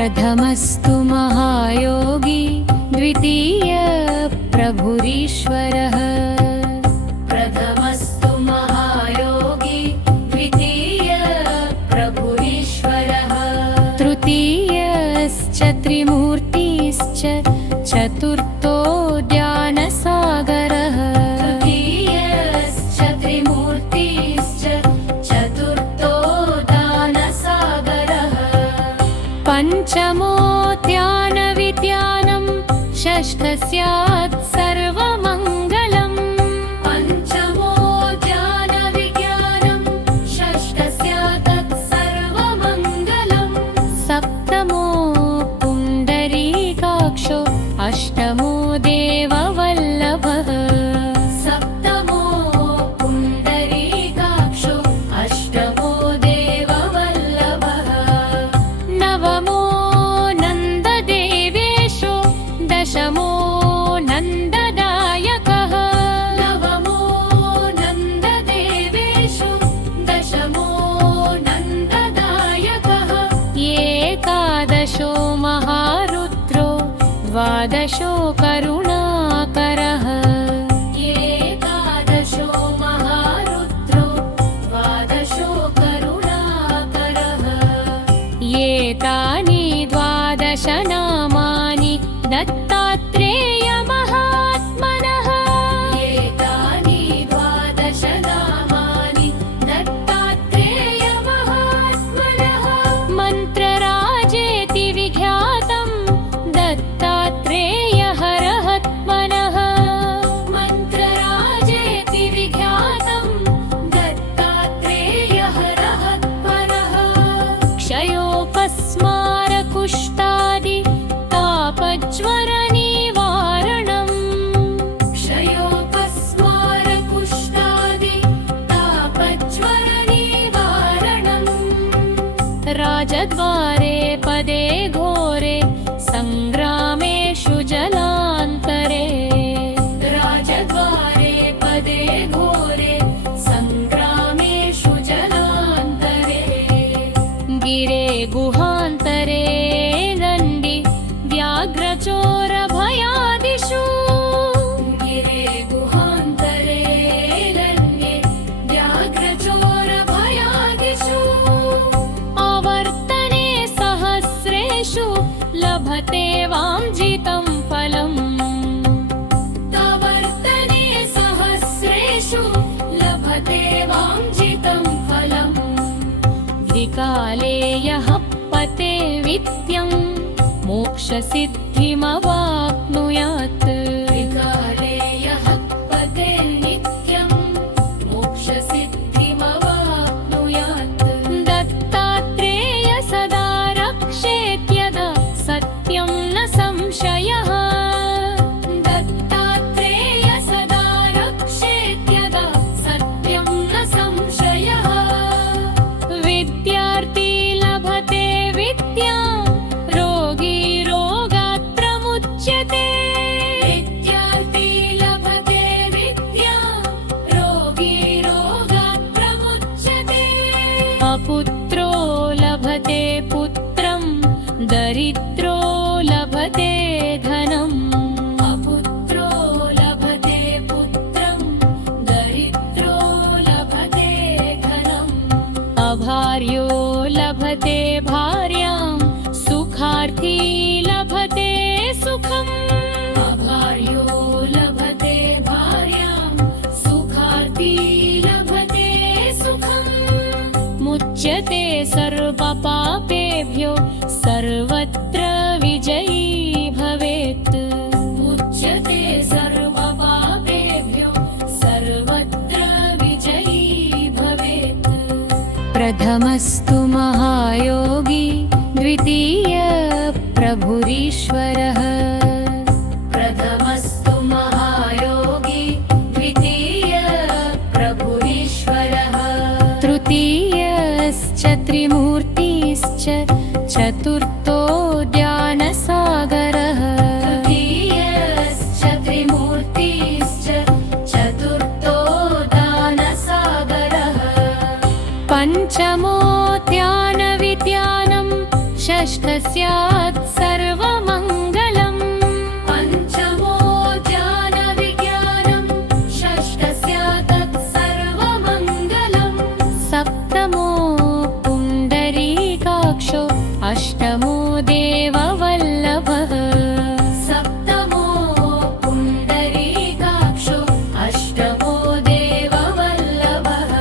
प्रथमस्तु महायोगी द्वितीय प्रभुरीश्वरः। प्रथमस्तु महायोगी द्वितीय प्रभुरीश्वरः। तृतीयश्च त्रिमूर्तिश्च चतुर्थो ज्ञानसागरः। तृतीयश्च त्रिमूर्तिश्च चतुर्थो ज्ञानसागरः। पञ्चमो ध्यानविज्ञानं षष्ठस्यात् सर्वमङ्गलम्। पञ्चमो ध्यानविज्ञानं षष्ठस्यात् सर्वमङ्गलम्। सप्तमो पुण्डरीकाक्षो अष्टमो देववल्लभः। सप्तमो पुण्डरीकाक्षो अष्टमो देववल्लभः। नवमो नन्ददेवेशो दशमो नन्ददायकः। नवमो नन्ददेवेशो दशमो नन्ददायकः। एकादशो महारुद्रो द्वादशो करुणाकरः। एकादशो महारुद्रो द्वादशो करुणाकरः। एतानि द्वादश नामानि दत्तात्रेयमहात्मनः। एतानि द्वादश नामानि दत्तात्रेयमहात्मनः। मन्त्रराजेति विख्यातं दत्तात्रेयहरहत्मनः। मन्त्रराजेति विख्यातं दत्तात्रेयहरहत्मनः। क्षयोपस्मारकुष्ठादि तापज्वरनिवारणम्। क्षयोपस्मारकुष्ठादि तापज्वरनिवारणम्। राजद्वारे पदे घोरे सङ्ग्रामेषु जलान्तरे। राजद्वारे पदे घोरे सङ्ग्रामेषु जलान्तरे। गिरे गुहान्तरे दण्डि व्याघ्रचोरभयादिषु। गिरे गुहान्तरे दण्डि व्याघ्रचोरभयादिषु। आवर्तने सहस्रेषु लभते वाञ्छितं फलम्। आवर्तने सहस्रेषु लभते वाञ्छितं फलम्। द्विकाले यः पते विद्यं मोक्षसिद्धिमवाप्नुयात्। द्विकाले यः पते नित्यं मोक्षसिद्धिमवाप्नुयात्। दत्तात्रेय सदा रक्षेत्यदा सत्यं न संशयः। दत्तात्रेय सदा रक्षेत्यदा सत्यं न संशयः। विद्यार्थी लभते विद्यां रोगी रोगात्रमुच्यते। विद्यार्थी लभते विद्यां रोगी रोगात्रमुच्यते। अपुत्रो लभते पुत्रं दरिद्रो लभते धनम्। अपुत्रो लभते पुत्रं दरिद्रो लभते धनम्। अभार्यो लभते भार्यां सुखार्थी लभते सुखम्। अभार्यो लभते भार्यां सुखार्थी लभते सुखम्। मुच्यते सर्वपापेभ्यो सर्वत्र विजयी भवेत्। मुच्यते सर्वपापेभ्यो सर्वत्र विजयी भवेत्। प्रथमस्तु महायोगी द्वितीय प्रभुरीश्वरः। प्रथमस्तु महायोगी द्वितीय प्रभुरीश्वरः। तृतीयश्च त्रिमूर्तिश्च चतुर्थो ज्ञानसागरः। तृतीयश्च त्रिमूर्तिश्च चतुर्थो ज्ञानसागरः। पञ्चमो ध्यानविज्ञानं षष्ठस्यात् सर्वमङ्गलम् पञ्चमो ज्ञानविज्ञानं षष्ठस्यात् सर्वमङ्गलम् सप्तमो पुण्डरीकाक्षो अष्टमो देववल्लभः सप्तमो पुण्डरीकाक्षो अष्टमो देववल्लभः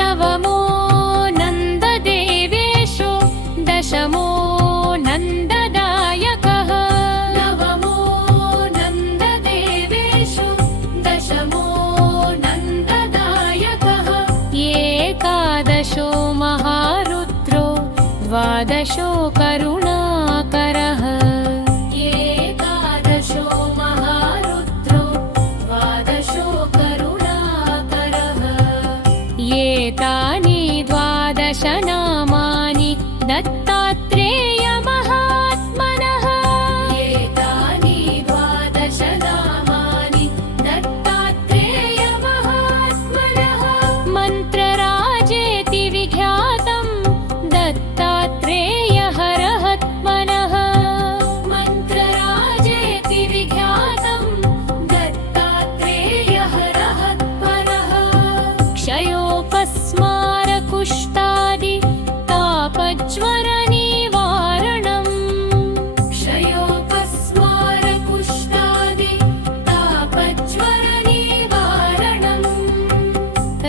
नवमो नन्ददेवेशो दशमो नन्ददायकः नवमो नन्ददेवेशो दशमो नन्ददायकः एकादशो महारुद्रो द्वादशो करुणाकरः एकादशो महारुद्रो द्वादशो करुणाकरः एतानि द्वादश नामानि दत्तात्रेयमहात्मनः एतानि द्वादश नामानि दत्तात्रेयमहात्मनः मन्त्रराजेति विख्यातं दत्तात्रेयहरहत्मनः मन्त्रराजेति विख्यातं दत्तात्रेयहरहत्मनः क्षयोपस्मारकुष्ठादि तापज्वरनिवारणम् क्षयोपस्मारकुष्ठादि तापज्वरनिवारणम्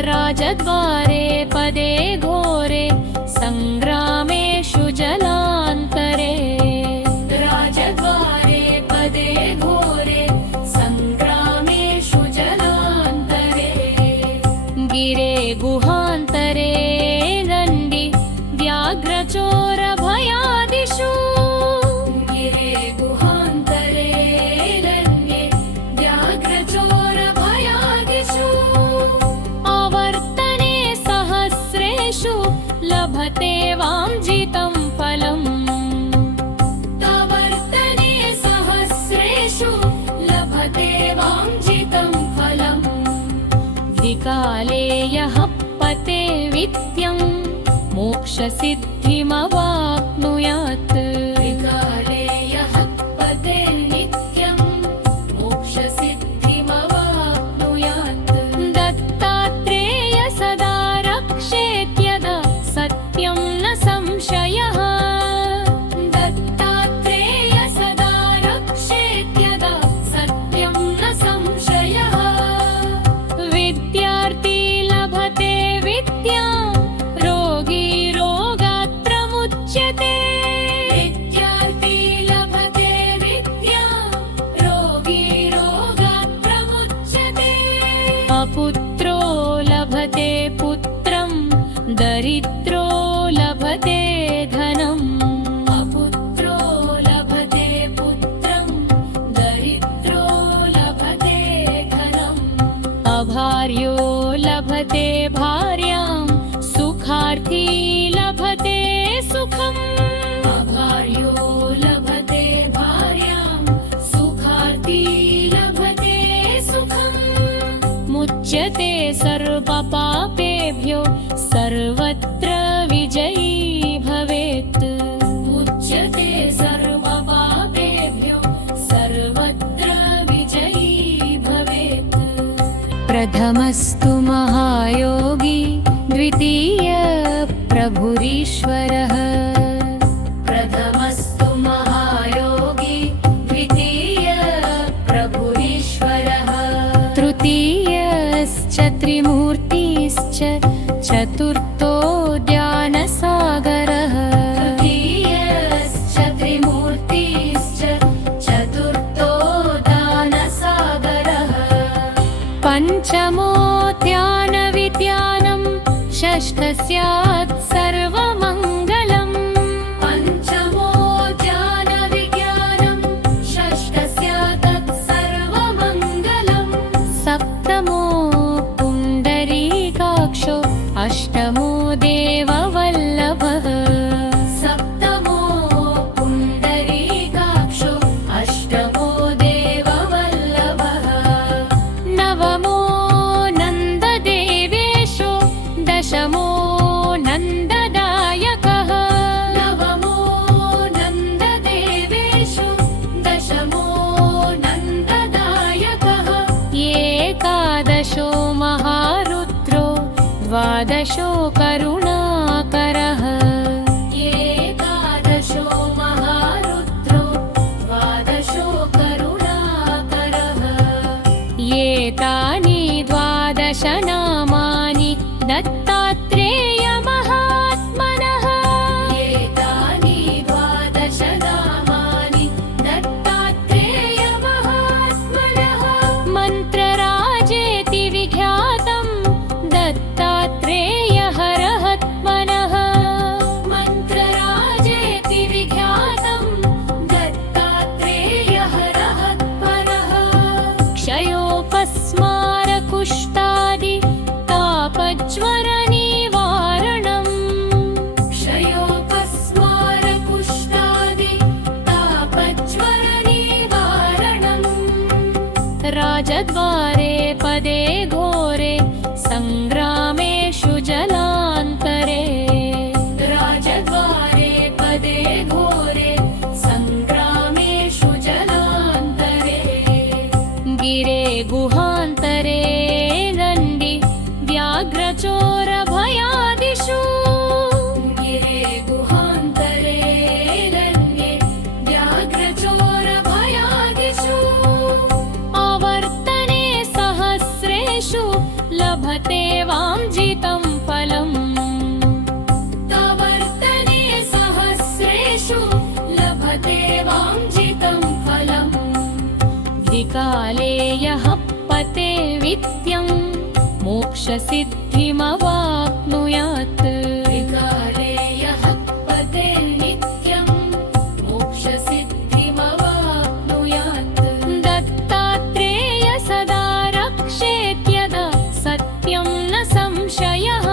राजद्वारे पदे घोरे सङ्ग्रामेषु जलान्तरे राजद्वारे पदे घोरे सङ्ग्रामेषु जलान्तरे गिरे गुहान्तरे दण्डि व्याघ्रचोरभयादिषु गिरे गुहान्तरे दण्डे व्याघ्रचोरभयादिषु आवर्तने सहस्रेषु लभते वाञ्छितं फलम् आवर्तने सहस्रेषु लभते वाञ्छितं फलम् विकाले यः पते विद्यं मोक्षसिद्धिमवाप्नुयात् विकाले यः पते नित्यं मोक्षसिद्धिमवाप्नुयात् दत्तात्रेय सदा रक्षेत्यदा सत्यं न संशयः दत्तात्रेय सदा रक्षेत्यदा सत्यं न संशयः विद्यार्थी लभते विद्यां रोगी रोगात्रमुच्यते विद्यार्थी लभते विद्यां रोगी रोगात्रमुच्यते अपुत्रो लभते पुत्रं दरिद्रो लभते धनम् अपुत्रो लभते पुत्रं दरिद्रो लभते धनम् अभार्यो लभते भार्यां सुखार्थी लभते सुखम् अभार्यो लभते भार्यां सुखार्थी लभते सुखम् मुच्यते सर्वपापेभ्यो सर्वत्र विजयी भवेत् मुच्यते सर्वपापेभ्यो सर्वत्र विजयी भवेत् प्रथमस्तु महायोगी द्वितीय प्रभुरीश्वरः प्रथमस्तु महायोगी द्वितीय प्रभुरीश्वरः तृतीयश्च त्रिमूर्तिश्च चतुर्थो ज्ञानसागरः तृतीयश्च त्रिमूर्तिश्च चतुर्थो ज्ञानसागरः पञ्चमो ध्यानविज्ञानं षष्ठस्यात् सर्वमङ्गलम् पञ्चमो ज्ञानविज्ञानं षष्ठस्यात् सर्वमङ्गलम् सप्तमो पुण्डरीकाक्षो अष्टमो देववल्लभः सप्तमो पुण्डरीकाक्षो अष्टमो देववल्लभः नवमो नन्ददेवेशो दशमो नन्द द्वादशो करुणाकरः एकादशो महारुद्रो द्वादशो करुणाकरः एतानि द्वादश नामानि दत्तात्रेयमहात्मनः एतानि द्वादश नामानि दत्तात्रेयमहात्मनः मन्त्रराजेति विख्यातं दत्तात्रेयहरहत्मनः मन्त्रराजेति विख्यातं दत्तात्रेयहरहत्मनः क्षयोपस्मारकुष्ठादि तापज्वरनिवारणम् क्षयोपस्मारकुष्ठादि तापज्वरनिवारणम् राजद्वारे पदे घोरे सङ्ग्रामेषु जलान्तरे राजद्वारे पदे घोरे सङ्ग्रामेषु जलान्तरे गिरे गुहान्तरे दण्डि व्याघ्रचोरभयादिषु गिरे गुहान्तरे रण्ये व्याघ्रचोरभयादिषु आवर्तने सहस्रेषु लभते वाञ्छितं फलम् तवर्तने सहस्रेषु लभते वाञ्छितं फलम् विकाले यः पते विद्यं मोक्षसिद्धिमवाप्नुयात् विकाले यः पते नित्यं मोक्षसिद्धिमवाप्नुयात् दत्तात्रेय सदा रक्षेत्यदा सत्यं न संशयः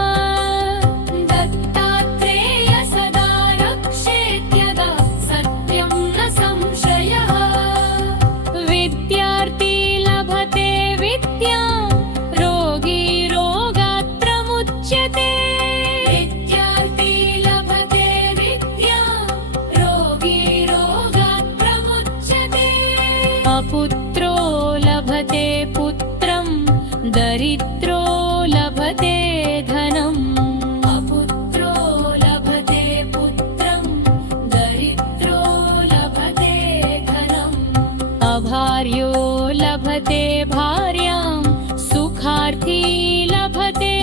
दत्तात्रेय सदा रक्षेत्यदा सत्यं न संशयः विद्यार्थी लभते विद्यां रोगी रोगात्रमुच्यते विद्यार्थी लभते विद्यां रोगी रोगात् प्रमुच्यते अपुत्रो लभते पुत्रं दरिद्रो लभते धनम् अपुत्रो लभते पुत्रं दरिद्रो लभते धनम् अभार्यो लभते भार्यां सुखार्थी लभते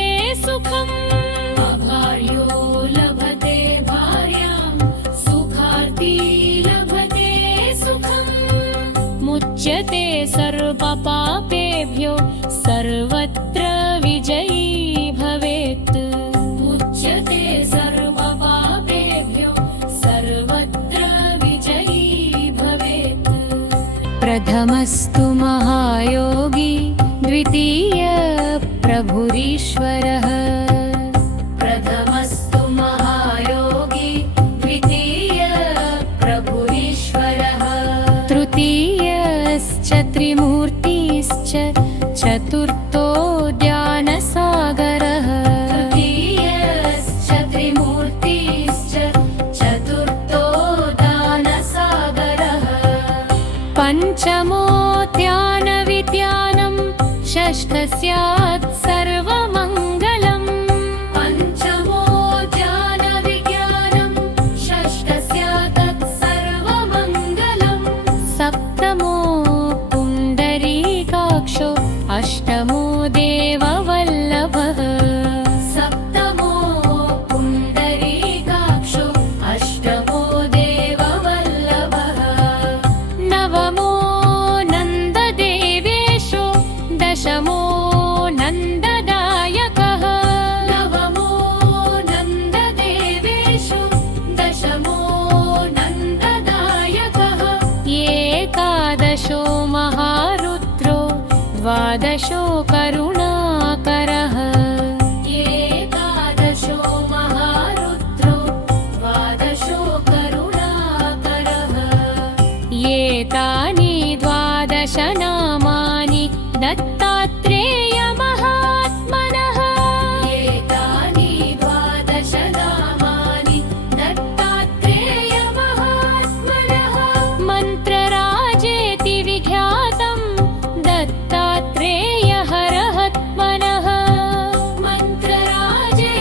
सुखम् अभार्यो लभते भार्यां सुखार्थी लभते सुखम् मुच्यते सर्वपापेभ्यो सर्वत्र विजयी भवेत् मुच्यते सर्वपापेभ्यो सर्वत्र विजयी भवेत् प्रथमस्तु महायोगी द्वितीय प्रभुरीश्वरः प्रथमस्तु महायोगी द्वितीय प्रभुरीश्वरः तृतीयश्च त्रिमूर्तिश्च चतुर्थो ज्ञानसागरः तृतीयश्च त्रिमूर्तिश्च चतुर्थो दानसागरः पञ्चमो ध्यानविज्ञानं षष्ठस्यात् सर्वमङ्गलम् पञ्चमो ज्ञानविज्ञानं षष्ठस्यात् सर्वमङ्गलम् सप्तमो पुण्डरीकाक्षो अष्टमो देववल्लभः सप्तमो पुण्डरीकाक्षो अष्टमो देववल्लभः नवमो नन्ददेवेशो दशमो नन्ददायकः नवमो नन्ददेवेषु दशमो नन्ददायकः एकादशो महारुद्रो द्वादशो करुणाकरः एकादशो महारुद्रो द्वादशो करुणाकरः एतानि द्वादश नामानि दत्तात्रेयमहात्मनः एतानि द्वादश नामानि दत्तात्रेयमहात्मनः मन्त्रराजेति विख्यातं दत्तात्रेयहरहत्मनः मन्त्रराजे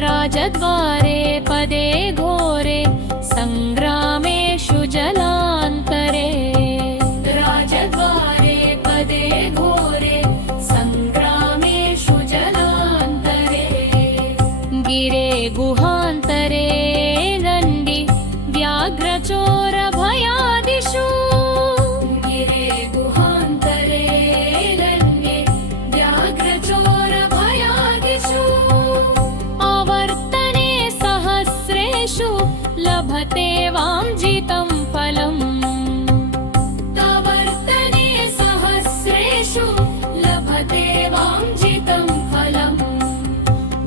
राजद्वारे पदे घोरे सङ्ग्रामेषु जलान्तरे राजद्वारे पदे घोरे सङ्ग्रामेषु जलान्तरे गिरे गुहान्तरे दण्डि व्याघ्रचोरभयादिषु गिरे गुहान्तरे रण्ये व्याघ्रचोरभयादिषु आवर्तने सहस्रेषु लभते वाञ्छितं फलम् तवर्तने सहस्रेषु लभते वाञ्छितं फलम्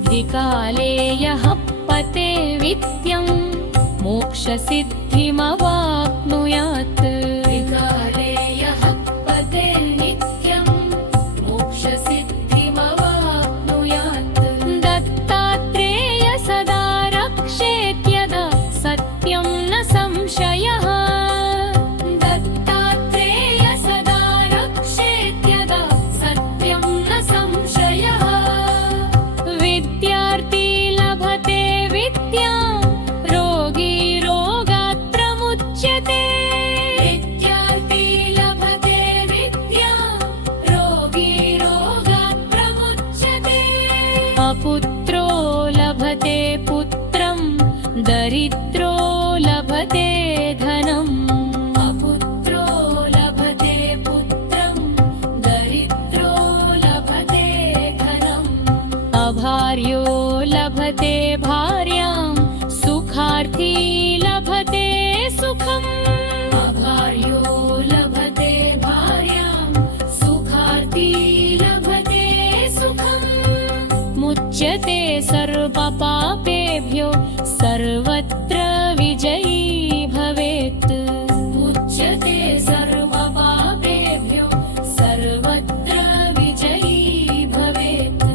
विकाले यः पते विद्यं मोक्षसिद्धिमवाप्नुयात् विकाले यः पते नित्यं मोक्षसिद्धिमवाप्नुयात् दत्तात्रेय सदा रक्षेत्यदा सत्यं न संशयः दत्तात्रेय सदा रक्षेत्यदा सत्यं न संशयः विद्यार्थी लभते विद्यां रोगी रोगात्रमुच्यते विद्यार्थी लभते विद्यां रोगी रोगात् प्रमुच्यते अपुत्रो लभते पुत्रं दरिद्रो लभते धनम् अपुत्रो लभते पुत्रं दरिद्रो लभते धनम् अभार्यो लभते भार्यां सुखार्थी लभते सुखम् अभार्यो लभते भार्यां सुखार्थी लभते सुखम् मुच्यते सर्वपापेभ्यो सर्वत्र विजयी भवेत् मुच्यते सर्वपापेभ्यो सर्वत्र विजयी भवेत्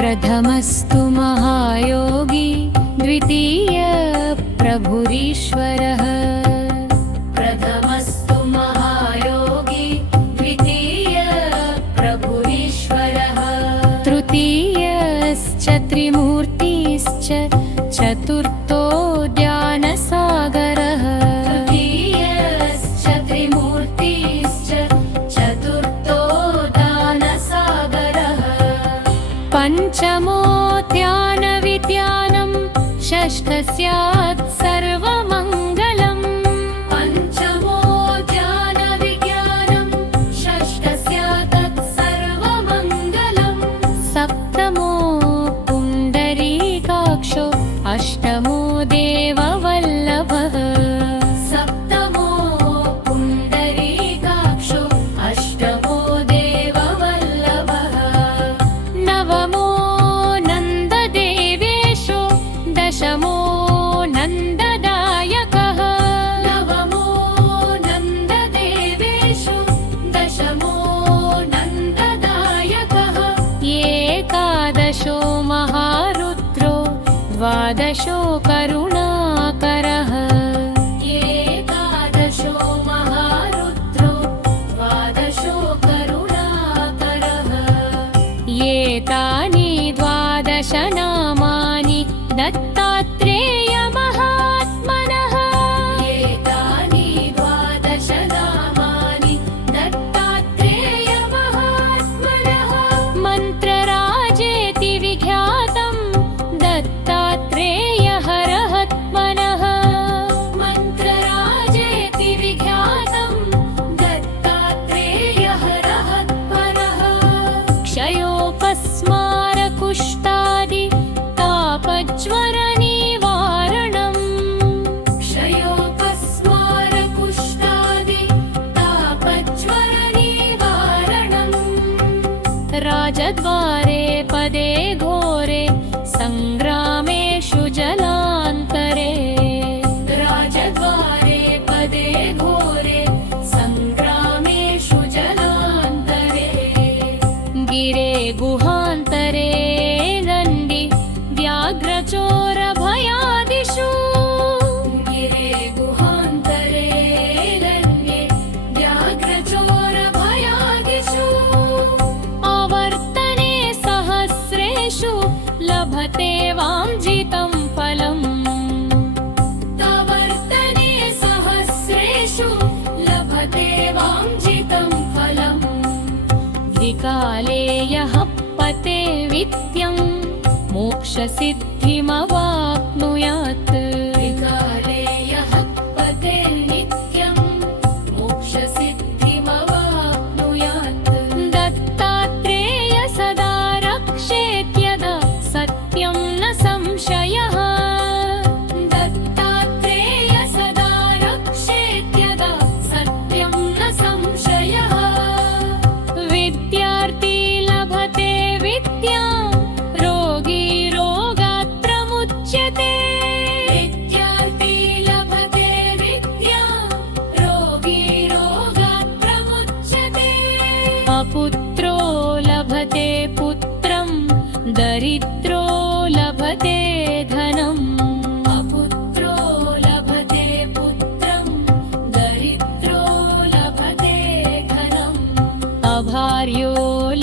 प्रथमस्तु महायोगी द्वितीय प्रभुरीश्वरः प्रथमस्तु महायोगी द्वितीय प्रभुरीश्वरः तृतीयश्च त्रिमूर्तिश्च चतुर्थो ज्ञानसागरः तृतीयश्च त्रिमूर्तिश्च चतुर्थो दानसागरः पञ्चमो ध्यानविज्ञानं षष्ठस्यात् सर्वमङ्गलम् पञ्चमो ज्ञानविज्ञानं षष्ठस्यात् सर्वमङ्गलम् सप्तमो पुण्डरीकाक्षो अष्टमो देववल्लभः सप्तमो पुण्डरीकाक्षो अष्टमो देववल्लभः नवमो नन्ददेवेशो दशमो नन्ददायकः नवमो नन्ददेवेषु दशमो नन्ददायकः एकादशो महारुद्रो द्वादशो करुणाकरः एकादशो महारुद्रो द्वादशो करुणाकरः एतानि द्वादश नामानि दत्तात्रेयमहात्मनः एतानि द्वादश नामानि दत्तात्रेयमहात्मनः मन्त्रराजेति विख्यातं दत्तात्रेयहरहत्मनः मन्त्रराजेति विख्यातं दत्तात्रेयहरहत्मनः क्षयोपस्मारकुष्ठादि लभते वाञ्छितं फलम् तवर्तने सहस्रेषु लभते वाञ्छितं फलम् द्विकाले यः पते वित्यं मोक्षसिद्धिमवाप्नुयात् त्रिकाले यः पते नित्यं मोक्षसिद्धिमवाप्नुयात् दत्तात्रेय सदा रक्षेत्यदा सत्यं न संशयः दत्तात्रेय सदा रक्षेत्यदा सत्यं न संशयः विद्यार्थी लभते विद्यां रोगी रोगात्रमुच्यते विद्यार्थी लभते विद्यां रोगी रोगात् प्रमुच्यते अपुत्रो लभते पुत्रं दरिद्रो लभते धनम् अपुत्रो लभते पुत्रं दरिद्रो लभते धनम् अभार्यो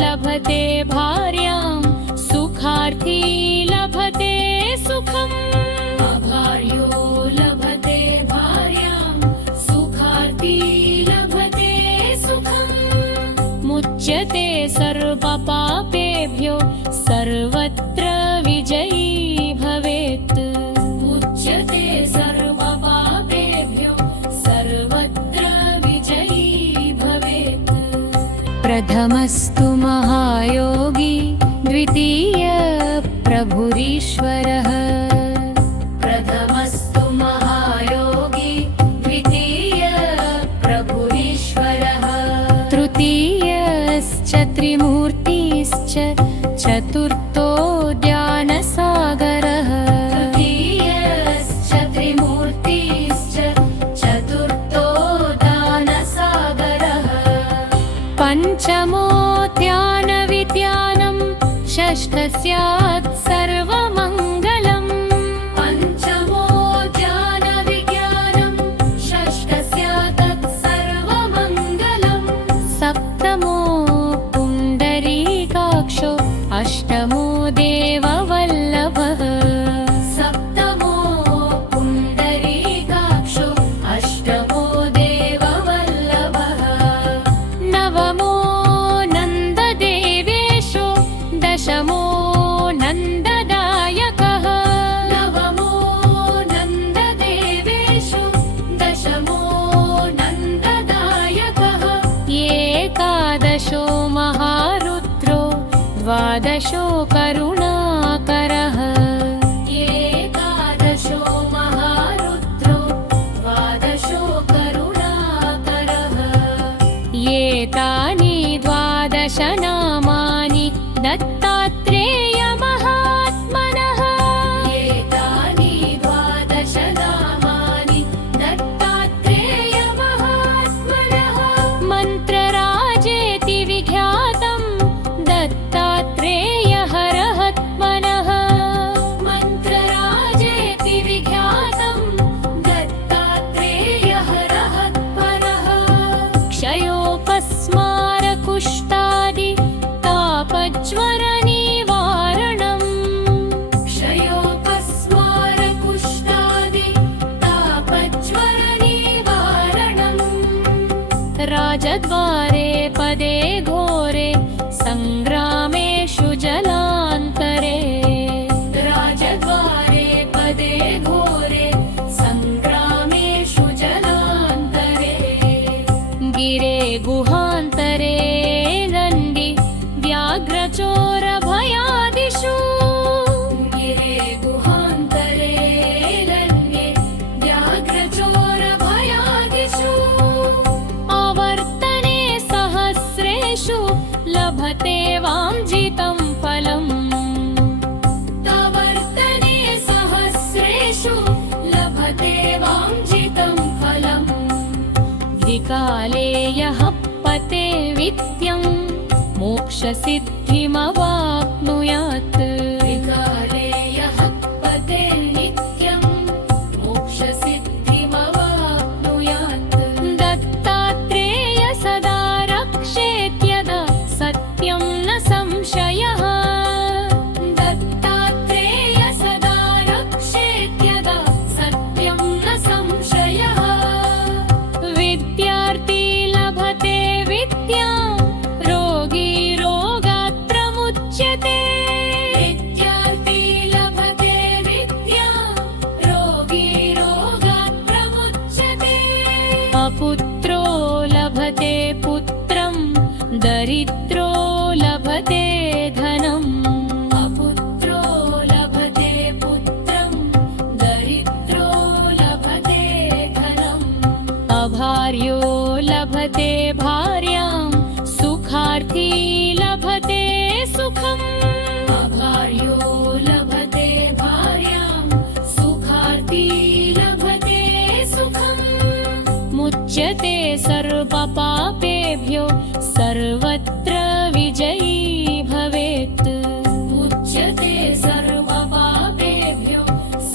लभते भार्यां सुखार्थी लभते सुखम् अभार्यो लभते भार्यां सुखार्थी लभते सुखम् मुच्यते सर्वपापेभ्यो सर्वत्र विजयी भवेत् मुच्यते सर्वपापेभ्यो सर्वत्र विजयी भवेत् प्रथमस्तु महायोगी द्वितीय प्रभुरीश्वरः प्रथमस्तु महायोगी द्वितीय प्रभुरीश्वरः तृतीयश्च त्रिमूर्तिश्च चतुर्थो ज्ञानसागरः तृतीयश्च त्रिमूर्तिश्च चतुर्थो दानसागरः पञ्चमो ध्यानविज्ञानं षष्ठस्यात् सर्वमङ्गलम् पञ्चमो ज्ञानविज्ञानं षष्ठस्यात् सर्वमङ्गलम् सप्तमो पुण्डरीकाक्षो अष्टमो देववल्लभः सप्तमो पुण्डरीकाक्षो अष्टमो देववल्लभः नवमो नन्ददेवेशो दशमो नन्ददायकः नवमो नन्ददेवेषु दशमो नन्ददायकः एकादशो महारुद्रो द्वादशो करुणाकरः एकादशो महारुद्रो द्वादशो करुणाकरः एतानि द्वादश नामानि दत्तात्रेयमहात्मनः एतानि द्वादश नामानि दत्तात्रेयमहात्मनः मन्त्रराजेति विख्यातं दत्तात्रेयहरहत्मनः मन्त्रराजेति विख्यातं दत्तात्रेयहरहत्मनः क्षयोपस्मारकुष्ठादि तापज्वरनिवारणम् क्षयोपस्मारकुष्ठादि तापज्वरनिवारणम् राजद्वारे पदे घोरे सङ्ग्रामेषु जलान्तरे राजद्वारे पदे घोरे सङ्ग्रामेषु जलान्तरे गिरे गुहान्तरे दण्डि व्याघ्रचोरभयादिषु गिरे गुहान्तरे लन्ये व्याघ्रचोरभयादिषु आवर्तने सहस्रेषु लभते वाञ्छितं फलम् तवर्तने सहस्रेषु लभते वाञ्छितं फलम् द्विकाले यः पते वित्यं मोक्षसिद्धिमवाप्नुयात् त्रिकाले यः पते नित्यं मोक्षसिद्धिमवाप्नुयात् दत्तात्रेय सदा रक्षेत्यदा सत्यं न संशयः दत्तात्रेय लभते भार्यां सुखार्थी लभते सुखम् मुच्यते सर्वपापेभ्यो सर्वत्र विजयी भवेत् मुच्यते सर्वपापेभ्यो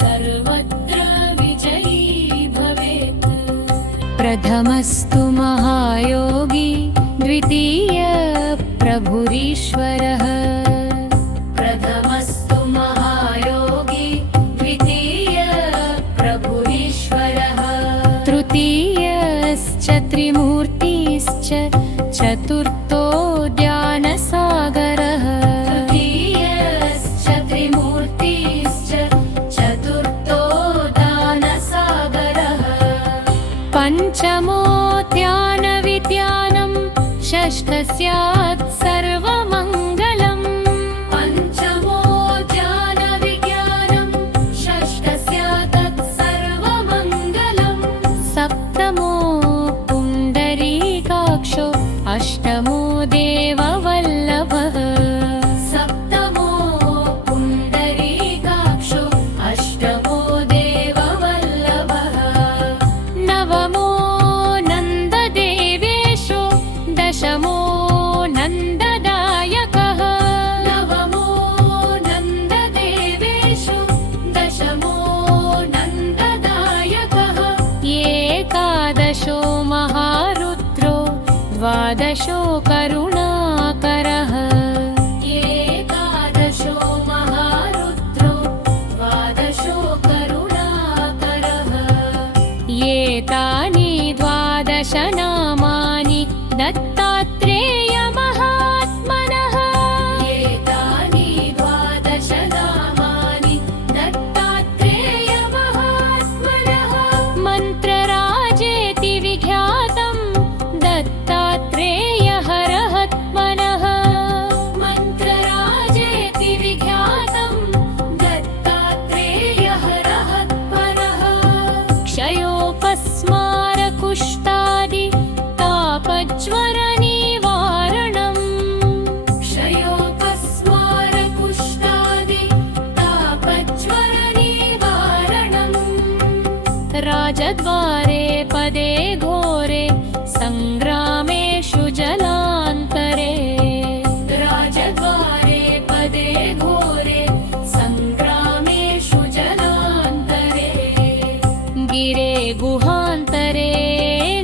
सर्वत्र विजयी भवेत् प्रथमस्तु महायोगी द्वितीय प्रभुरीश्वरः प्रथमस्तु महायोगी द्वितीय प्रभुरीश्वरः तृतीयश्च त्रिमूर्तिश्च चतुर्थो ज्ञानसागरः तृतीयश्च त्रिमूर्तिश्च चतुर्थो दानसागरः पञ्चमो ध्यानविज्ञानं षष्ठस्यात् सर्वमङ्गलम् पञ्चमो ज्ञानविज्ञानं षष्ठस्यात् सर्वमङ्गलम् सप्तमो पुण्डरीकाक्षो अष्टमो देववल्लभः सप्तमो पुण्डरीकाक्षो अष्टमो देववल्लभः नवमो नन्ददेवेशो दशमो नन्ददायकः नवमो नन्ददेवेषु दशमो नन्ददायकः एकादशो महारुद्रो द्वादशो करुणाकरः एकादशो महारुद्रो द्वादशो करुणाकरः एतानि द्वादश नामानि दत्तात्रेयमहात्मनः एतानि द्वादश नामानि दत्तात्रेयमहात्मनः मन्त्रराजेति विख्यातं दत्तात्रेयहरहत्मनः मन्त्रराजेति विख्यातं दत्तात्रेयहरहत्मनः क्षयोपस्मारकुष्ठादि तापज्वरनिवारणम् क्षयोपस्मारकुष्ठादि तापज्वरनिवारणम् राजद्वारे पदे घोरे सङ्ग्रामेषु जलान्तरे राजद्वारे पदे घोरे सङ्ग्रामेषु जलान्तरे गिरे गुहान्तरे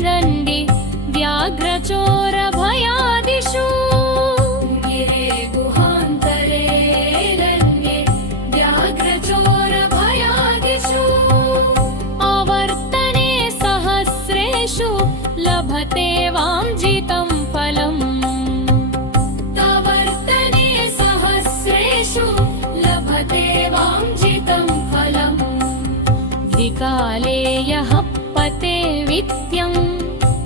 दण्डि व्याघ्रचोरभयादिषु गिरे गुहान्तरे रण्ये व्याघ्रचोरभयादिषु आवर्तने सहस्रेषु लभते वाञ्छितं फलम् तवर्तने सहस्रेषु लभते वाञ्छितं फलम् द्विकाले यः पते विद्यं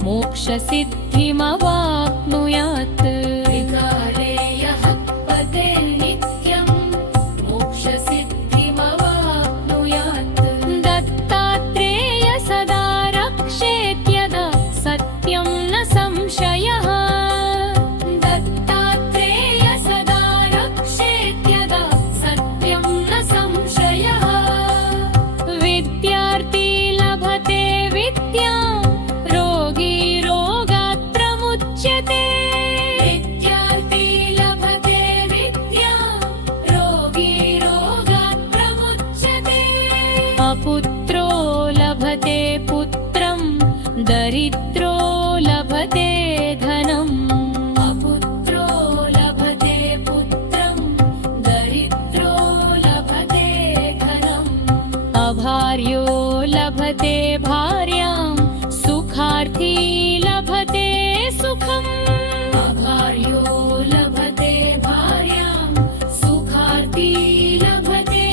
मोक्षसिद्धिमवाप्नुयात् त्रिकाले यः पते नित्यं मोक्षसिद्धिमवाप्नुयात् दत्तात्रेय सदा रक्षेत्यदा सत्यं न संशयः दत्तात्रेय सदा रक्षेत्यदा सत्यं न संशयः विद्यार्थी लभते विद्यां रोगी रोगात्रमुच्यते विद्यार्थी लभते विद्यां रोगी रोगात् प्रमुच्यते अपुत्रो लभते पुत्रं दरिद्रो लभते धनम् अपुत्रो लभते पुत्रं दरिद्रो लभते धनम् अभार्यो लभते भार्यां सुखार्थी लभते सुखम् अभार्यो लभते भार्यां सुखार्थी लभते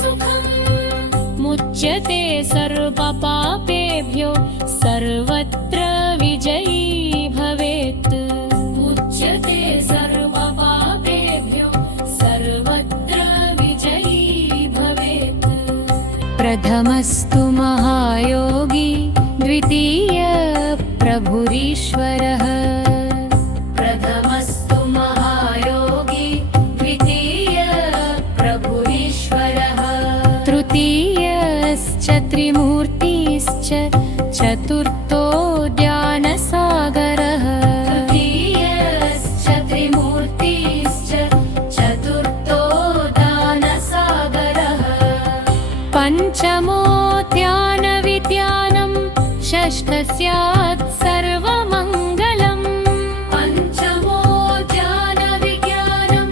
सुखम् मुच्यते सर्वपापेभ्यो सर्वत्र विजयी भवेत् मुच्यते सर्वपापेभ्यो सर्वत्र विजयी भवेत् प्रथमस्तु महायोगी द्वितीय प्रभुरीश्वरः प्रथमस्तु महायोगी द्वितीय प्रभुरीश्वरः चतुर्थो ज्ञानसागरः तृतीयश्च त्रिमूर्तिश्च चतुर्थो दानसागरः पञ्चमो ध्यानविज्ञानं षष्ठः स्यात् सर्वमङ्गलम् पञ्चमो ज्ञानविज्ञानं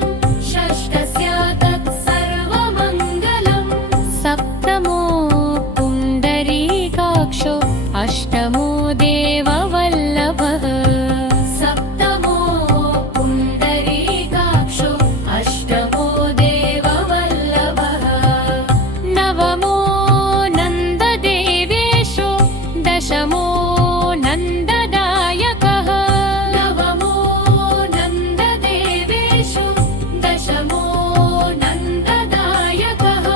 षष्ठः स्यात् सर्वमङ्गलम् सप्तमो पुण्डरीकाक्षो अष्टमो देववल्लभः सप्तमो पुण्डरीकाक्षो अष्टमो देववल्लभः नवमो नन्ददेवेशो दशमो नन्ददायकः नवमो नन्ददेवेषु दशमो नन्ददायकः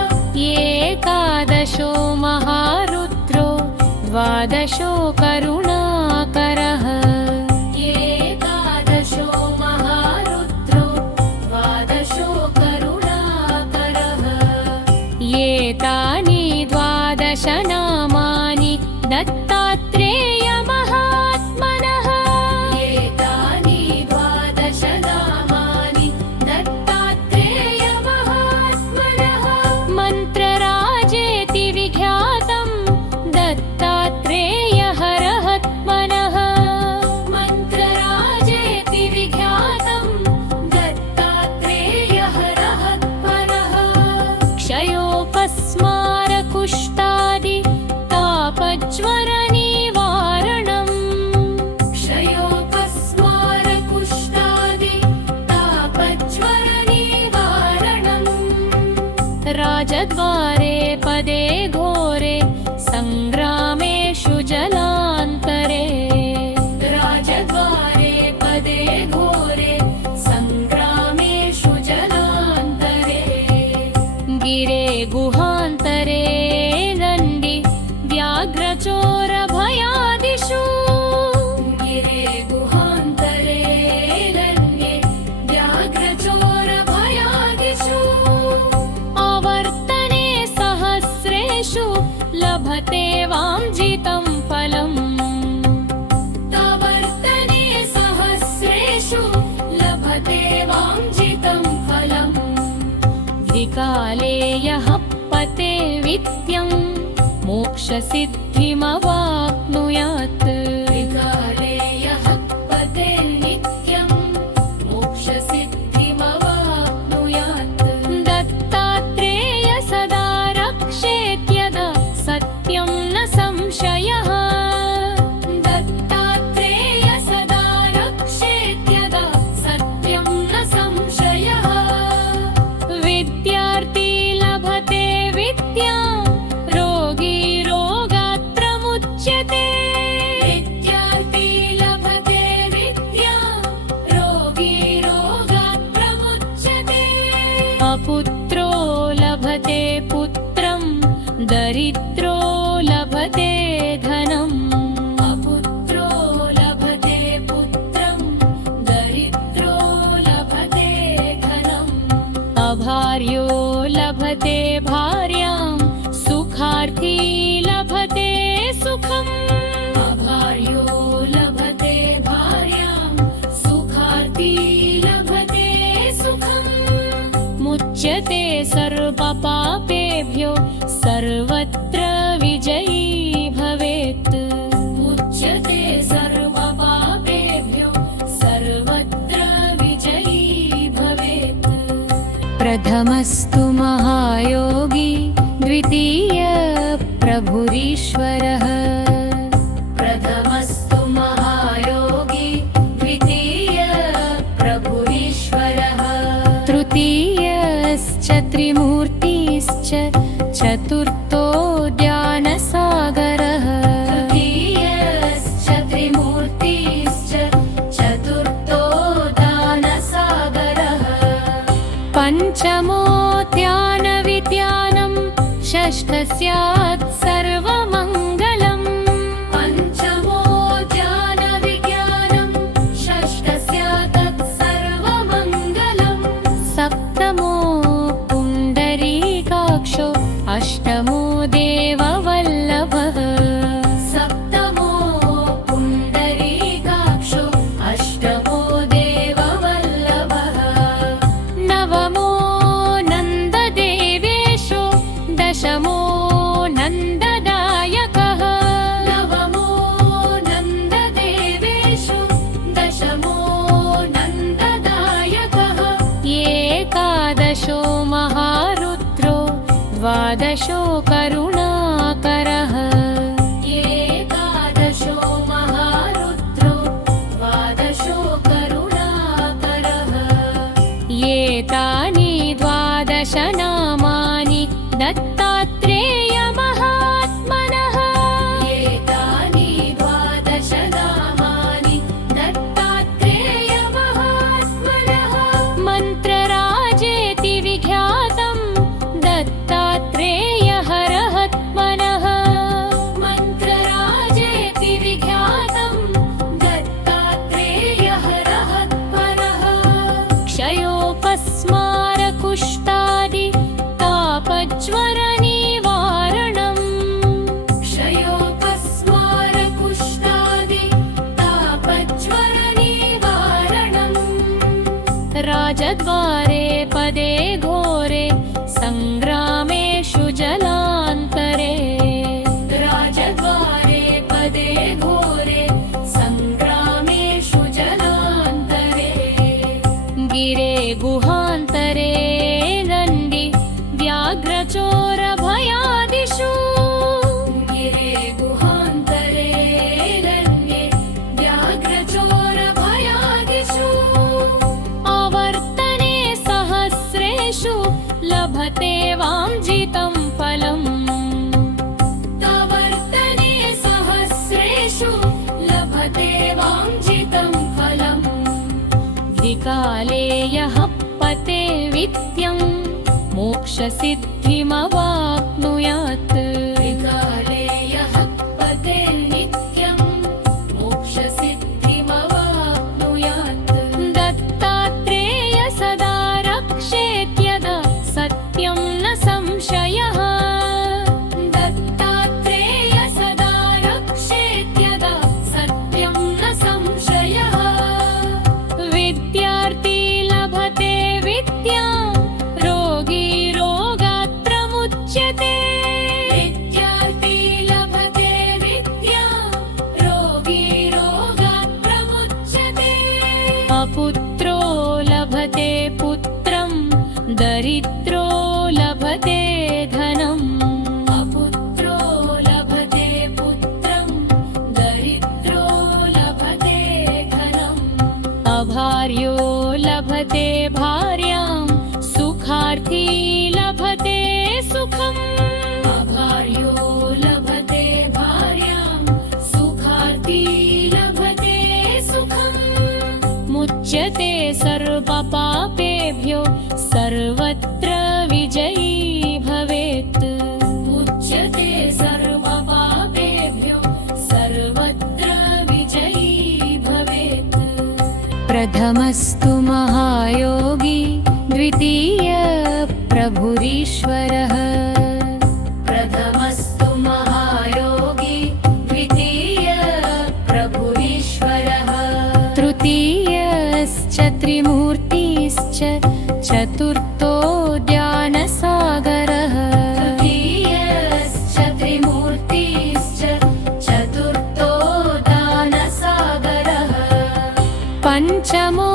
एकादशो महारुद्रो द्वादशो करुणाकरः एकादशो महारुद्रो द्वादशो करुणाकरः एतानि द्वादश नामानि दत्तात्रेयमहात्मनः एतानि द्वादश नामानि दत्तात्रेयमहात्मनः मन्त्रराजेति विख्यातं दत्तात्रेयहरहत्मनः मन्त्रराजेति विख्यातं दत्तात्रेयहरहत्मनः क्षयोपस्मारकुष्ठादि तापज्वरनिवारणम् क्षयोपस्मारकुष्ठादि तापज्वरनिवारणम् राजद्वारे पदे घोरे सङ्ग्रामेषु जलान्तरे राजद्वारे पदे घोरे सङ्ग्रामेषु जलान्तरे गिरे गुहान्तरे दण्डि व्याघ्रचोरभयादिषु गिरे गुहान्तरे लन्ये व्याघ्रचोरभयादिषु आवर्तने सहस्रेषु लभते वाञ्छितं फलम् तवर्तने सहस्रेषु लभते वाञ्छितं फलम् विकाले यः पते विद्यं मोक्षसिद्धिमवाप्नुयात् विकाले यः पते नित्यं मोक्षसिद्धिमवाप्नुयात् दत्तात्रेय सदा रक्षेत्यदा सत्यं न संशयः दत्तात्रेय सदा रक्षेत्यदा सत्यं न संशयः विद्यार्थी लभते विद्यां रोगी रोगात्रमुच्यते विद्यार्थी लभते विद्यां रोगी रोगात् प्रमुच्यते अपुत्रो लभते पुत्रं दरिद्रो लभते धनम् अपुत्रो लभते पुत्रं दरिद्रो लभते धनम् अभार्यो लभते भार्यां सुखार्थी लभते सुखम् अभार्यो लभते भार्यां सुखार्थी लभते सुखम् मुच्यते सर्वपापेभ्यो सर्वत्र विजयी भवेत् मुच्यते सर्वपापेभ्यो सर्वत्र विजयी भवेत् प्रथमस्तु महायोगी द्वितीय प्रभुरीश्वरः प्रथमस्तु महायोगी द्वितीय प्रभुरीश्वरः तृतीयश्च त्रिमूर्तिश्च चतुर्थो ज्ञानसागरः तृतीयश्च त्रिमूर्तिश्च चतुर्थो दानसागरः पञ्चमो ध्यानविज्ञानं षष्ठः स्यात् सर्वमङ्गलम् पञ्चमो ज्ञानविज्ञानं षष्ठः स्यात् सर्वमङ्गलम् सप्तमो पुण्डरीकाक्षो अष्टमो देववल्लभः सप्तमो द्वादशो करुणाकरः एकादशो महारुद्रो द्वादशो करुणाकरः एतानि द्वादश नामानि दत्तात्रेयमहात्मनः एतानि द्वादश नामानि दत्तात्रेयमहात्मनः मन्त्रराजेति विख्यातं दत्तात्रेयहरहत्मनः मन्त्रराजेति विख्यातं दत्तात्रेयहरहत्मनः क्षयोपस्मारकुष्ठादि तापज्वरनिवारणम् क्षयोपस्मारकुष्ठादि तापज्वरनिवारणम् राजद्वारे पदे घोरे सङ्ग्रामेषु जलान्तरे राजद्वारे पदे घोरे सङ्ग्रामेषु जलान्तरे गिरे गुहान्तरे दण्डि व्याघ्रचोरभयादिषु गिरे गुहान्तरे रण्ये व्याघ्रचोरभयादिषु आवर्तने सहस्रेषु लभते वाञ्छितं फलम् प्रवर्तने सहस्रेषु लभते वाञ्छितं फलम् विकाले यः पते विद्यं मोक्षसिद्धिमवाप्नुयात् विकाले यः पते नित्यं मोक्षसिद्धिमवाप्नुयात् दत्तात्रेय सदा रक्षेत्यदा सत्यं न संशयः दत्तात्रेय सदा रक्षेत्यदा सत्यं न संशयः विद्यार्थी लभते विद्यां रोगी रोगात्रमुच्यते विद्यार्थी लभते विद्यां रोगी रोगात् प्रमुच्यते अपुत्रो लभते पुत्रं दरिद्रो लभते धनम् अपुत्रो लभते पुत्रं दरिद्रो लभते धनम् अभार्यो लभते भार्यां सुखार्थी लभते सुखम् अभार्यो लभते भार्यां सुखार्थी लभते सुखम् मुच्यते सर्वपापेभ्यो सर्वत्र विजयी भवेत् मुच्यते सर्वपापेभ्यो सर्वत्र विजयी भवेत् प्रथमस्तु महायोगी द्वितीय प्रभुरीश्वरः प्रथमस्तु महायोगी द्वितीय प्रभुरीश्वरः तृतीयश्च त्रिमूर्तिश्च चतुर्थो ज्ञानसागरः तृतीयश्च त्रिमूर्तिश्च चतुर्थो दानसागरः पञ्चमो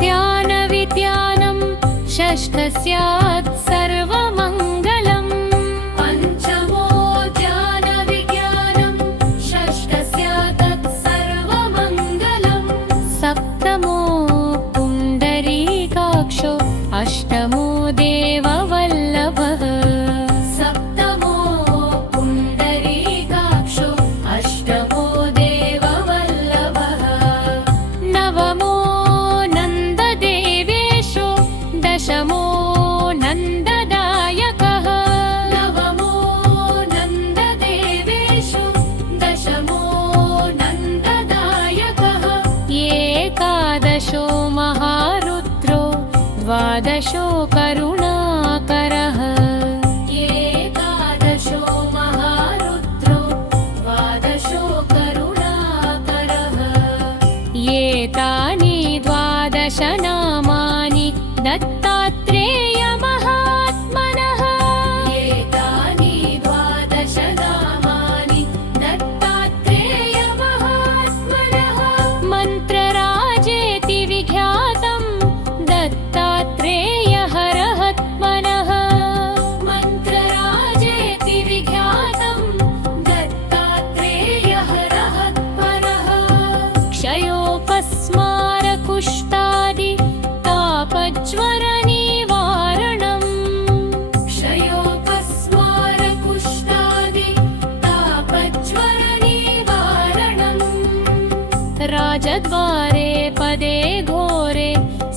ध्यानविद्यानं षष्ठस्यात् सर्वमङ्गलम् पञ्चमो ज्ञानविज्ञानं षष्ठस्यात् सर्वमङ्गलम् सप्तमो पुण्डरीकाक्षो अष्टमो देववल्लभः सप्तमो पुण्डरीकाक्षो अष्टमो देववल्लभः नवमो नन्ददेवेशो दशमो नन्ददायकः नवमो नन्ददेवेषु दशमो नन्ददायकः एकादशो महारुद्रो द्वादशो करुणाकरः एकादशो महारुद्रो द्वादशो करुणाकरः एतानि द्वादश नामानि दत्तात्रेयमहात्मनः एतानि द्वादश नामानि दत्तात्रेयमहात्मनः मन्त्रराजेति विख्यातं दत्तात्रेयहर राजद्वारे पदे घोरे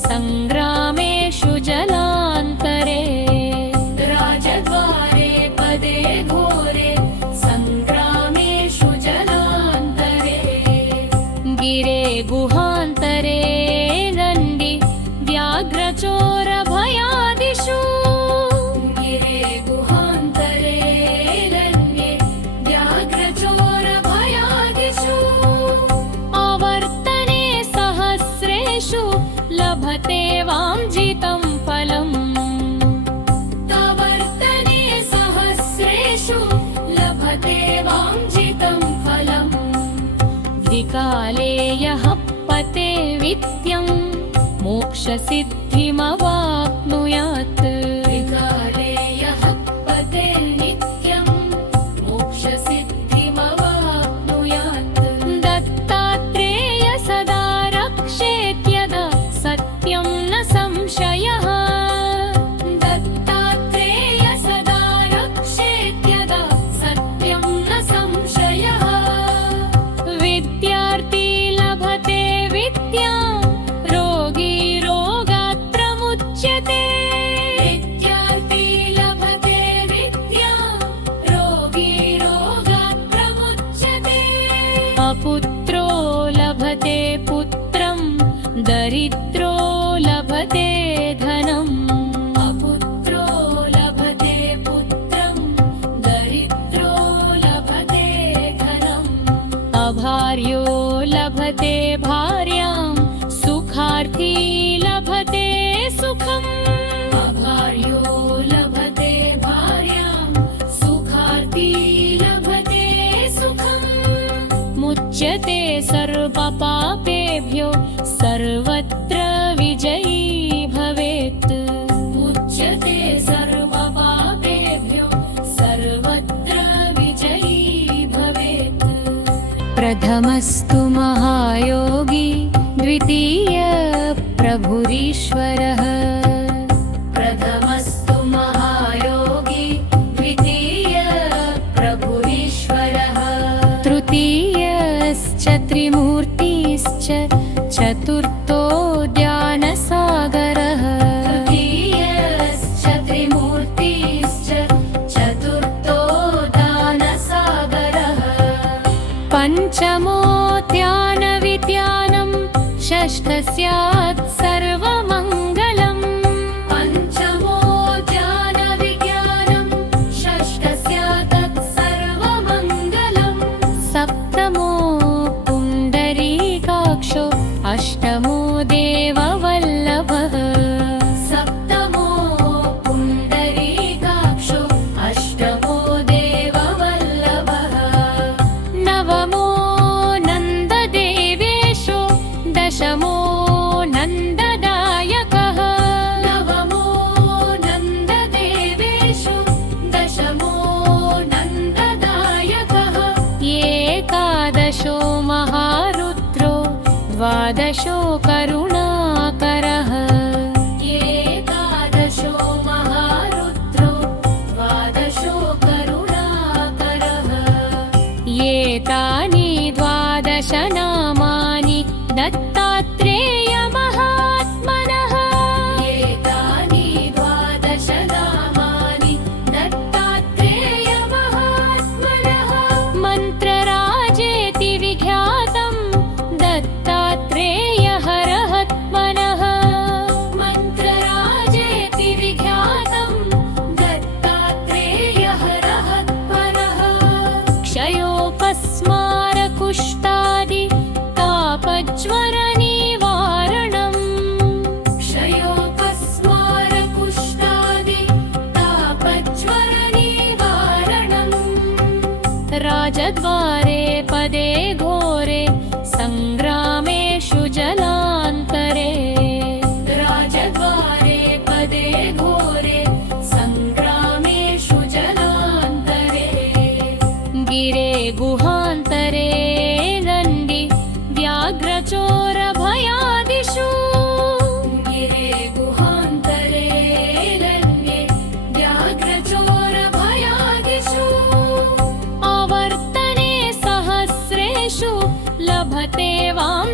सङ्ग्रामेषु जलान्तरे राजद्वारे पदे घोरे सङ्ग्रामेषु जलान्तरे गिरे गुहान्तरे दण्डि व्याघ्रचोरभयादिषु गिरे गुहान्तरे लन्ये व्याघ्रचोरभयादिषु आवर्तने सहस्रेषु लभते वाञ्छितं फलम् आवर्तने सहस्रेषु लभते वाञ्छितं फलम् द्विकाले यः पते विद्यं मोक्षसिद्धिमवाप्नुयात् त्रिकाले यः पते नित्यं मोक्षसिद्धिमवाप्नुयात् दत्तात्रेय सदा रक्षेत्यदा सत्यं न संशयः दत्तात्रेय सदा रक्षेत्यदा सत्यं न संशयः विद्यार्थी लभते विद्यां रोगी रोगात् प्रमुच्यते विद्यार्थी लभते विद्यां रोगी रोगात् प्रमुच्यते अपुत्रो लभते पुत्रं दरिद्रो लभते धनम् अपुत्रो लभते पुत्रं दरिद्रो लभते धनम् अभार्यो लभते भार्यां सुखार्थी लभते सुखम् अभार्यो लभते भार्यां सुखार्थी लभते सुखम् मुच्यते सर्वपापेभ्यो सर्वत्र विजयी भवेत् मुच्यते सर्वपापेभ्यो सर्वत्र विजयी भवेत् प्रथमस्तु महायोगी द्वितीय प्रभुरीश्वरः प्रथमस्तु महायोगी द्वितीय प्रभुरीश्वरः तृतीयश्च त्रिमूर्तिश्च चतुर्थो ज्ञानसागरः तृतीयश्च त्रिमूर्तिश्च चतुर्थो दानसागरः पञ्चमो ध्यानविद्यानं षष्ठस्यात् सर्वमङ्गलम् पञ्चमो ज्ञानविज्ञानं षष्ठस्यात् सर्वमङ्गलम् सप्तमो पुण्डरीकाक्षो अष्टमो देववल्लभः सप्तमो पुण्डरीकाक्षो अष्टमो देववल्लभः नवमो नन्ददेवेशो दशमो नन्ददायकः नवमो नन्ददेवेषु दशमो नन्ददायकः एकादशो महारुद्रो द्वादशो करुणाकरः एकादशो महारुद्रो द्वादशो करुणाकरः एतानि द्वादश नामानि दत्तात्रेय महात्मनः एतानि द्वादश नामानि दत्तात्रेय महात्मनः मन्त्रराजेति विख्यातं दत्तात्रेय हरहत्मनः मन्त्रराजेति विख्यातं दत्तात्रेय हरहत्मनः क्षयोपस्मारकुष्ठादि तापज्वरनिवारणम् क्षयोपस्मारकुष्ठादि तापज्वरनिवारणम् राजद्वारे पदे घोरे सङ्ग्रामेषु जलान्तरे राजद्वारे पदे घोरे सङ्ग्रामेषु जलान्तरे गिरे गुहान्तरे दण्डि व्याघ्रचोरभयादिषु गिरे गुहान्तरे लन्ये व्याघ्रचोरभयादिषु आवर्तने सहस्रेषु लभते वां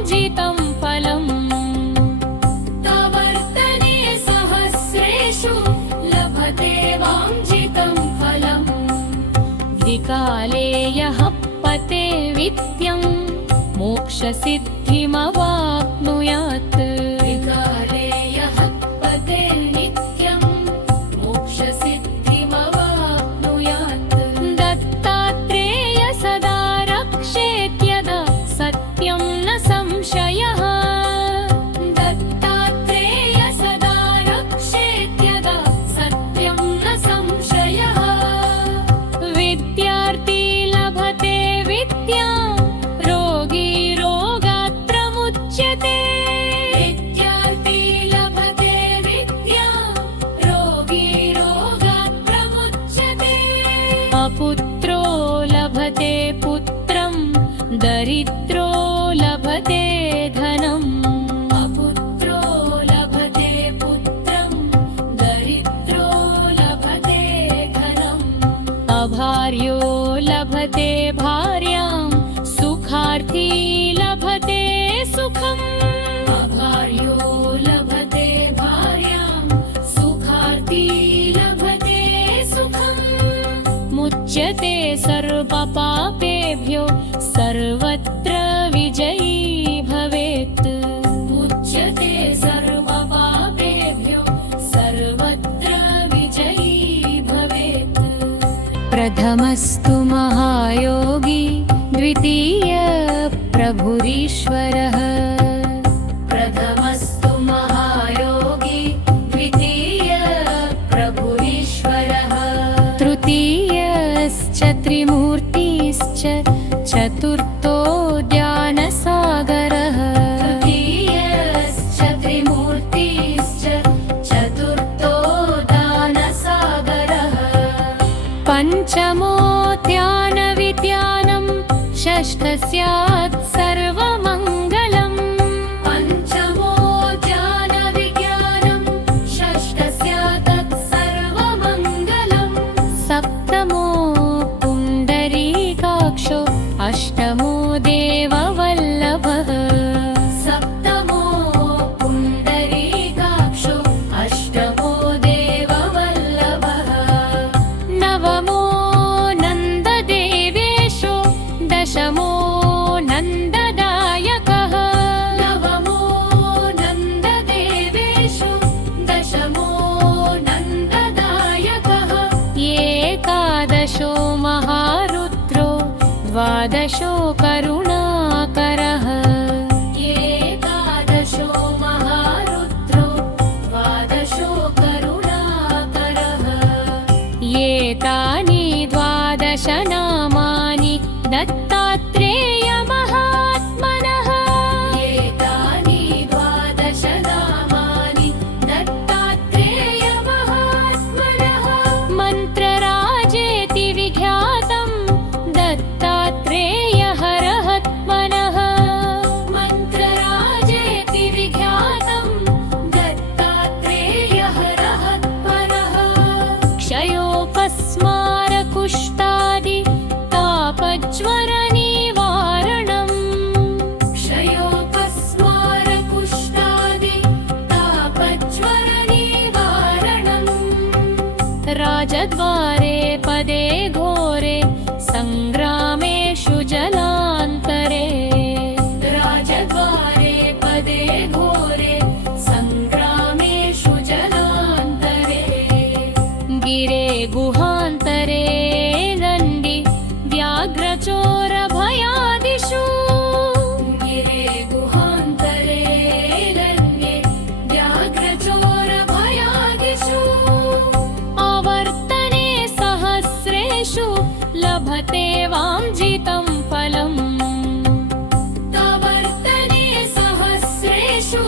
विकाले यः पते विद्यं मोक्षसिद्धिमवाप्नुयात् विकाले यः पते नित्यं मोक्षसिद्धिमवाप्नुयात् दत्तात्रेय सदा रक्षेत्यदा सत्यं न संशयः दत्तात्रेय सदा रक्षेत्यदा सत्यं न संशयः विद्यार्थी लभते विद्यां रोगी रोगात्रमुच्यते विद्यार्थी लभते विद्यां रोगी रोगात् प्रमुच्यते अपुत्रो लभते पुत्रं दरिद्रो लभते धनम् अपुत्रो लभते पुत्रं दरिद्रो लभते धनम् अभार्यो लभते भार्यां सुखार्थी लभते सुखम् अभार्यो लभते भार्यां सुखार्थी लभते सुखम् मुच्यते सर्वपापेभ्यो सर्वत्र विजयी भवेत् मुच्यते सर्वपापेभ्यो सर्वत्र विजयी भवेत् प्रथमस्तु महायोगी द्वितीय प्रभुरीश्वरः प्रथमस्तु महायोगी द्वितीय प्रभुरीश्वरः तृतीयश्च त्रिमूर्तिश्च चतुर्थो ज्ञानसागरः तृतीयश्च त्रिमूर्तिश्च चतुर्थो दानसागरः पञ्चमो ध्यानविज्ञानं षष्ठस्यात् सर्वमङ्गलम् पञ्चमो ज्ञानविज्ञानं षष्ठस्यात् सर्वमङ्गलम् सप्तमो पुण्डरीकाक्षो अष्टमो देववल्लभः सप्तमो पुण्डरीकाक्षो अष्टमो देववल्लभः नवमो नन्ददेवेशो दशमो नन्ददायकः नवमो नन्ददेवेषु दशमो नन्ददायकः एकादशो महारुद्रो द्वादशो करुणाकरः एकादशो महारुद्रो द्वादशो करुणाकरः एतानि द्वादश नामानि दत्तात्रेयमहात्मनः एतानि द्वादश नामानि दत्तात्रेयमहात्मनः मन्त्रराजेति विख्यातं दत्तात्रेयहरहत्मनः मन्त्रराजेति विख्यातं दत्तात्रेयहरहत्मनः क्षयोपस्मारकुष्ठादि तापज्वरनिवारणम् क्षयोपस्मारकुष्ठादि तापज्वरनिवारणम् राजद्वारे पदे घोरे सङ्ग्रामेषु जलान्तरे राजद्वारे पदे घोरे सङ्ग्रामेषु जलान्तरे गिरे गुहान्तरे दण्डि व्याघ्रचोरभयादिषु गिरे गुहान्तरे रण्ये व्याघ्रचोरभयादिषु आवर्तने सहस्रेषु लभते वाञ्छितं फलम् प्रवर्तने सहस्रेषु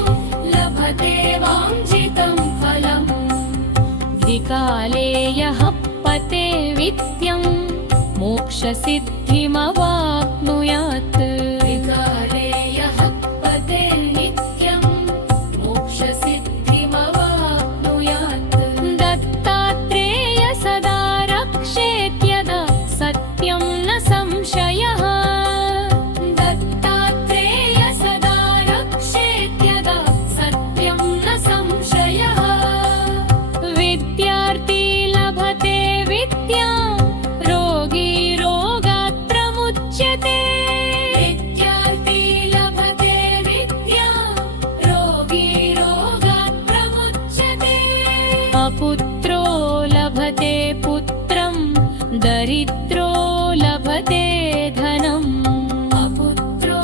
लभते वाञ्छितं फलम् विकाले यः पते विद्यं मोक्षसिद्धिमवाप्नुयात् विकाले यः पते नित्यं मोक्षसिद्धिमवाप्नुयात् दत्तात्रेय सदा रक्षेत्यदा सत्यं न संशयः दत्तात्रेय सदा रक्षेत्यदा सत्यं न संशयः विद्यार्थी लभते विद्यां रोगी रोगात् दरिद्रो लभते धनम् अपुत्रो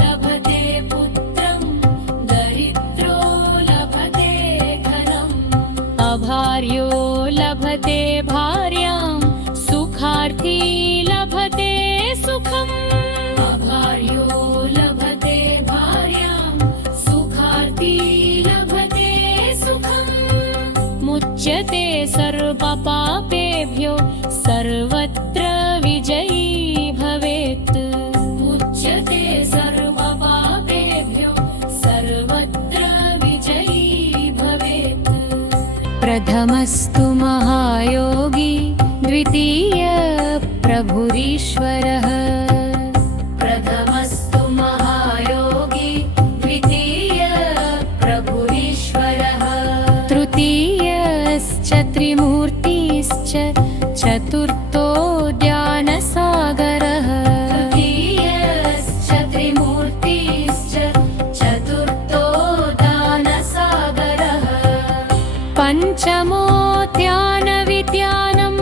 लभते पुत्रं दरिद्रो लभते धनम् अभार्यो लभते भार्यां सुखार्थी लभते सुखम् अभार्यो लभते भार्यां सुखार्थी लभते सुखम् मुच्यते सर्वपापेभ्यो सर्वत्र विजयी भवेत् मुच्यते सर्वपापेभ्यो सर्वत्र विजयी भवेत् प्रथमस्तु महायोगी द्वितीय प्रभुरीश्वरः प्रथमस्तु महायोगी द्वितीय प्रभुरीश्वरः तृतीयश्च त्रिमूर्तिश्च चतुर्थो ज्ञानसागरः तृतीयश्च त्रिमूर्तिश्च चतुर्थो दानसागरः पञ्चमो ध्यानविज्ञानं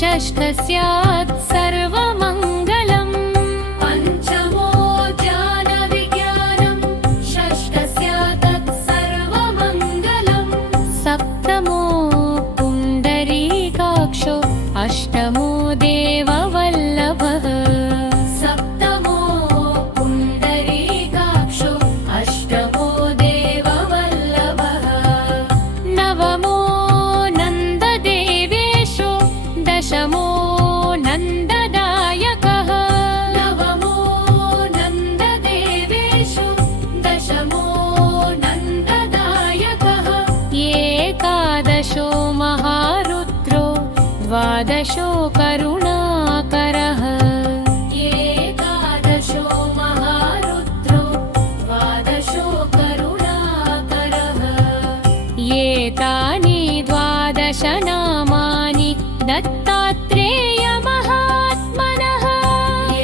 षष्ठस्यात् सर्वमङ्गलम् पञ्चमो ज्ञानविज्ञानं षष्ठस्यात् सर्वमङ्गलम् सप्तमो पुण्डरीकाक्षो अष्टमो देववल्लभः सप्तमो पुण्डरीकाक्षो अष्टमो देववल्लभः नवमो नन्ददेवेशो दशमो नन्ददायकः नवमो नन्ददेवेषु दशमो नन्ददायकः एकादशो महारुद्रो द्वादशो करुणाकरः एकादशो महारुद्रो द्वादशो करुणाकरः एतानि द्वादश नामानि दत्तात्रेयमहात्मनः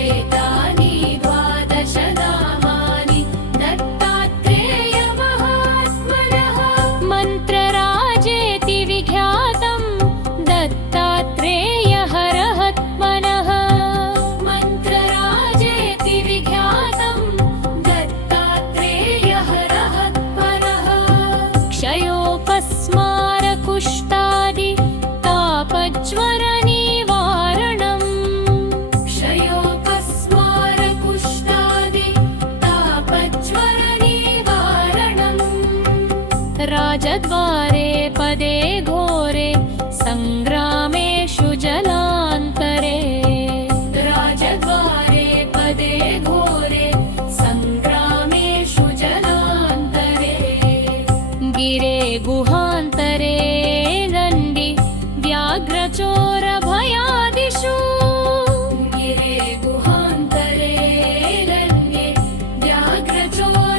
एतानि द्वादश नामानि दत्तात्रेयमहात्मनः मन्त्रराजेति विख्यातं दत्तात्रेयहरहत्मनः मन्त्रराजेति विख्यातं दत्तात्रेयहरहत्मनः क्षयोपस्मारकुष्ठादि तापज्वरनिवारणम् क्षयोपस्मारकुष्ठादि तापज्वरनिवारणम् राजद्वारे पदे घोरे सङ्ग्रामेषु जलान्तरे राजद्वारे पदे घोरे सङ्ग्रामेषु जलान्तरे गिरे गुहान्तरे दण्डि व्याघ्रचोरभयादिषु गिरे गुहान्तरे रण्ये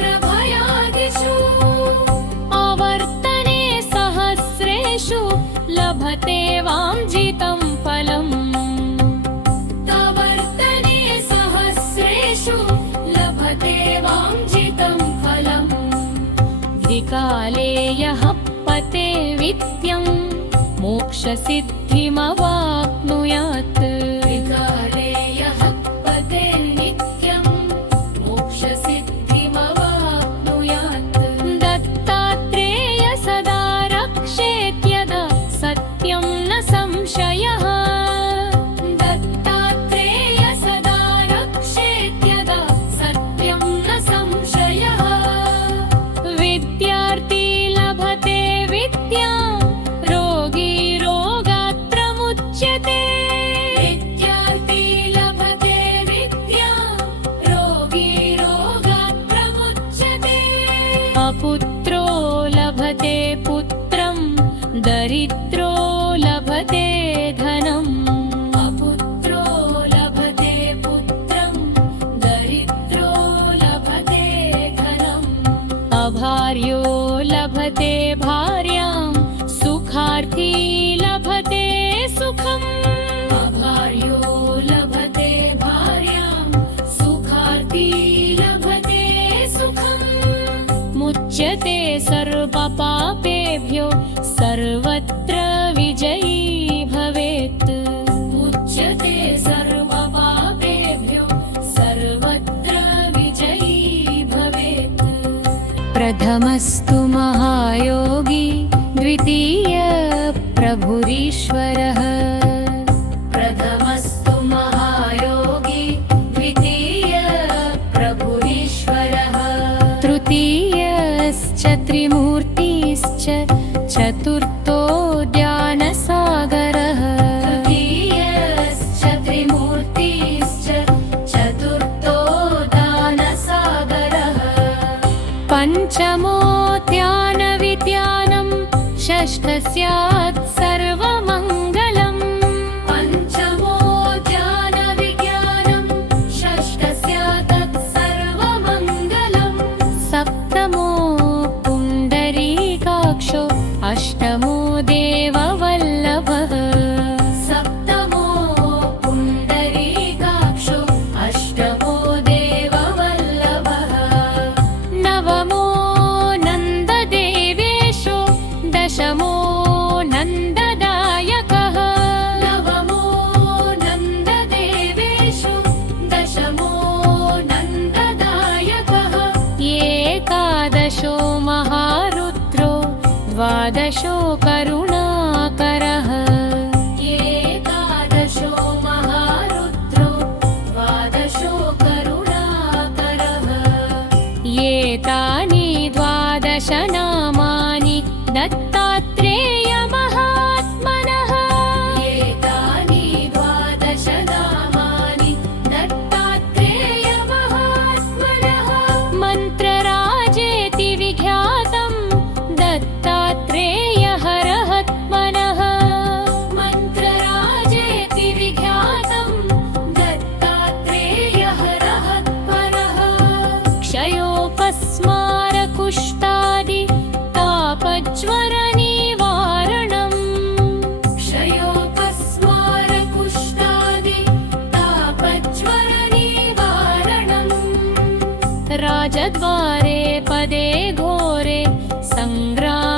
व्याघ्रचोरभयादिषु आवर्तने सहस्रेषु लभते वाञ्छितं फलम् तवर्तने सहस्रेषु लभते वाञ्छितं फलम् द्विकाले यः पते विद्यं मोक्षसिद्धिमवाप्नुयात् त्रिकाले यः पते नित्यं मोक्षसिद्धिमवाप्नुयात् दत्तात्रेय सदा रक्षेत्यदा सत्यं न संशयः दत्तात्रेय सदा रक्षेत्यदा सत्यं न संशयः विद्यार्थी लभते विद्यां रोगी रोगात्रमुच्यते विद्यार्थी लभते विद्यां रोगी रोगात् प्रमुच्यते अपुत्रो लभते पुत्रं दरिद्रो लभते धनम् अपुत्रो लभते पुत्रं दरिद्रो लभते धनम् अभार्यो लभते भार्यां सुखार्थी लभते सुखम् अभार्यो लभते भार्यां सुखार्थी लभते सुखम् मुच्यते सर्वपापेभ्यो सर्वत्र विजयी भवेत् मुच्यते प्रथमस्तु महायोगी द्वितीय प्रभुरीश्वरः प्रथमस्तु महायोगी द्वितीय प्रभुरीश्वरः तृतीयश्च त्रिमूर्तिश्च चतुर्थो ज्ञानसागरः तृतीयश्च त्रिमूर्तिश्च चतुर्थो दानसागरः पञ्चमो ध्यानविज्ञानं षष्ठस्यात् सर्वमङ्गलम् पञ्चमो ज्ञानविज्ञानं षष्ठस्यात् सर्वमङ्गलम् सप्तमो पुण्डरीकाक्षो अष्टमो देववल्लभः सप्तमो पुण्डरीकाक्षो अष्टमो देववल्लभः नवमो नन्ददेवेशो दशमो नन्ददायकः नवमो नन्ददेवेषु दशमो नन्ददायकः एकादशो महारुद्रो द्वादशो करुणाकरः एकादशो महारुद्रो द्वादशो करुणाकरः एतानि द्वादश नामानि दत्तात्रेयमहात्मनः एतानि द्वादश नामानि दत्तात्रेयमहात्मनः मन्त्रराजेति विख्यातं दत्तात्रेयहरहत्मनः मन्त्रराजेति विख्यातं दत्तात्रेयहरहत्मनः क्षयोपस्मारकुष्ठादि तापज्वरनिवारणम् क्षयोपस्मारकुष्ठादि तापज्वरनिवारणम् राजद्वारे पदे घोरे सङ्ग्रामे